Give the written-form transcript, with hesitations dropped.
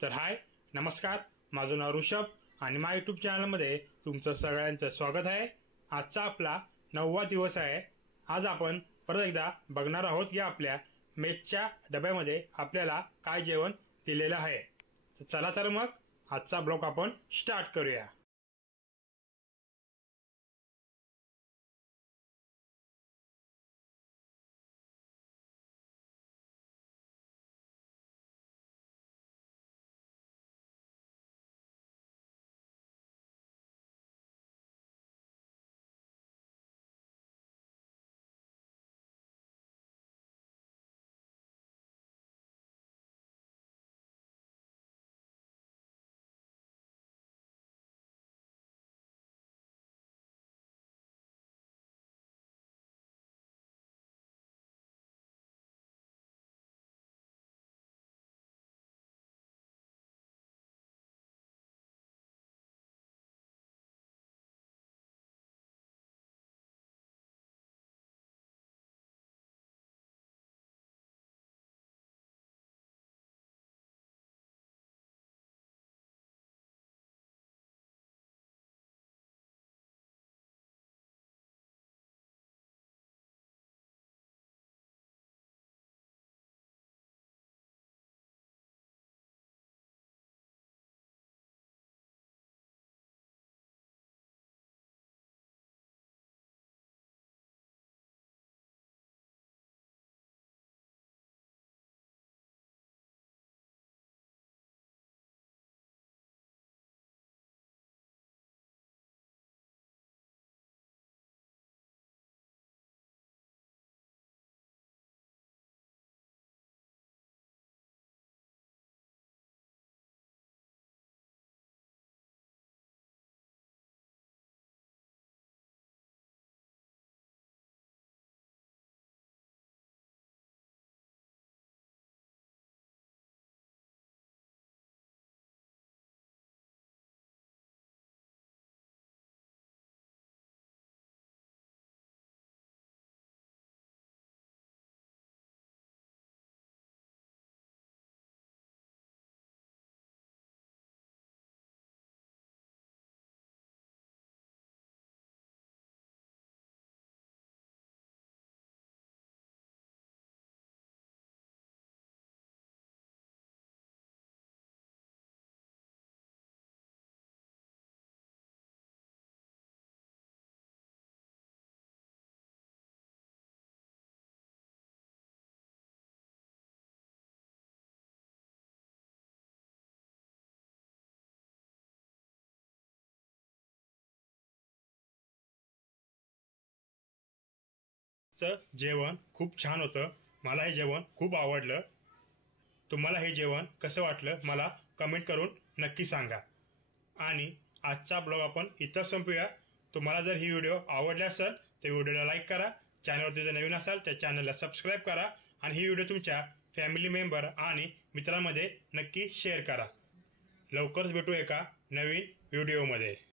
तर हाय नमस्कार, माझं नाव ऋषभ आणि माझ्या यूट्यूब चॅनलमध्ये तुमचं सगळ्यांचं स्वागत आहे। आजचा आपला 9वा दिवस आहे। आज आपण परत एकदा बघणार आहोत की आपल्या मेसच्या डब्यामध्ये आपल्याला काय जेवण दिलेलं आहे। तर चला तर मग आजचा ब्लॉग आपण स्टार्ट करूया। जेवण खूप छान होतं। मला हे जेवण खूप आवडलं। तुम्हाला हे जेवण कसं वाटलं मला कमेंट करून नक्की सांगा। आणि आजचा ब्लॉग आपण इथं संपूया। तुम्हाला जर ही व्हिडिओ आवडली असेल तर व्हिडिओला लाईक करा, चॅनलवरती जर नवीन असाल तर चॅनलला सबस्क्राईब करा आणि ही व्हिडिओ तुमच्या फॅमिली मेंबर आणि मित्रांमध्ये नक्की शेअर करा। लवकरच भेटू एका नवीन व्हिडिओमध्ये।